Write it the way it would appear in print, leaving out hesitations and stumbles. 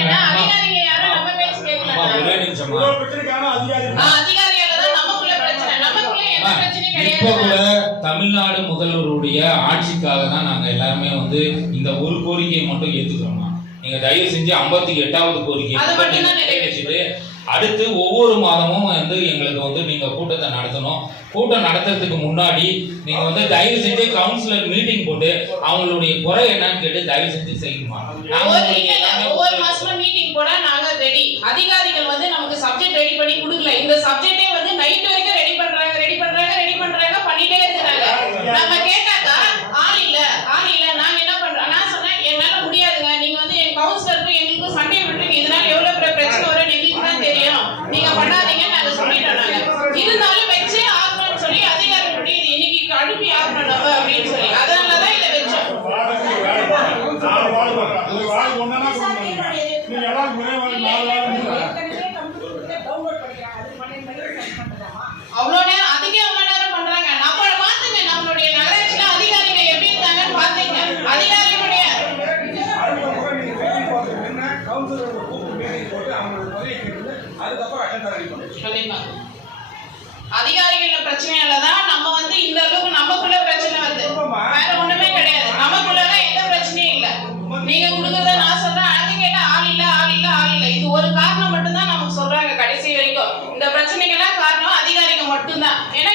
என்னன்னா அதிகாரிங்க யாரும் நம்ம பேச்சு கேட்கல. ஒரே நிமிஷமா அதிகாரியால தான் நமக்குள்ள பிரச்சனை. நமக்குள்ள எந்த பிரச்சனையும் கிடையாது. இப்ப கூட தமிழ்நாடு முதல்வருடைய ஆட்சிக்காக தான் நாங்க எல்லாருமே வந்து இந்த ஒரு கோரிக்கையை மட்டும் ஏத்துக்கிறோம். நீங்க தயவு செஞ்சு 58வது கோரிக்கை நிறைவேற்றிட்டு அடுத்து ஒவ்வொரு மாதமும் வந்து எங்களுக்கு வந்து நீங்க கூட்டத்தை நடத்தணும். கூட்டம் நடத்துறதுக்கு முன்னாடி நீங்க வந்து தயவு செஞ்சு கவுன்சிலர் மீட்டிங் போட்டு அவங்களுடைய குறை என்னன்னு கேட்டு தயவு செஞ்சு செய்யுமா. ஒவ்வொரு மாசமும் மீட்டிங் போட நாங்க ரெடி. அதிகாரிகள் வந்து நமக்கு சப்ஜெக்ட் ரெடி பண்ணி கொடுக்கல. இந்த சப்ஜெக்டே வந்து நைட் வரைக்கும் ரெடி பண்றாங்க பண்ணிட்டே இருக்காங்க. நம்ம கேட்டாக்கா ஆள் இல்ல நாங்க என்ன பண்றோம். நான் சொன்னேன் என்னால முடியாதுங்க. நீங்க வந்து என் கவுன்சிலருக்கு எங்களுக்கும் சண்டை விட்டுருங்க. இதனால எவ்வளவு பிரச்சனை வரும் எங்களுக்கு தான் தெரியும். நீங்க பண்ணாதீங்க நாங்க சொல்லிட்டோம். நாங்க இருந்தாலும் வச்சே ஆகணும்னு சொல்லி அதிகாரிகளுடைய இது இன்னைக்கு அனுப்பி ஆகணும் நம்ம அப்படின்னு சொல்லி அதனாலதான் இதை வச்சோம். அவ்வளவு நேரம் அதுக்கே அவ்வளவு நேரம் பண்றாங்க. நம்ம பாத்துங்க நம்மளுடைய நகராட்சியில அதிகாரிகள் எப்படி இருக்காங்கன்னு பாத்தீங்க. அதிகாரிகளுடைய அதிகாரிகள் பிரச்சனையாலதான் நம்ம வந்து இந்த அளவுக்கு நமக்குள்ள பிரச்சனை வந்து வேற ஒண்ணுமே கிடையாது. நமக்குள்ளதான் எந்த பிரச்சனையும் இல்ல. நீங்க கொடுக்கறத நான் சொல்றேன். அது கேட்டா ஆள் இல்ல இது ஒரு காரணம் மட்டும்தான் நமக்கு சொல்றாங்க. கடைசி வரைக்கும் இந்த பிரச்சனைகள்லாம் காரணம் அதிகாரிகள் மட்டும்தான். ஏன்னா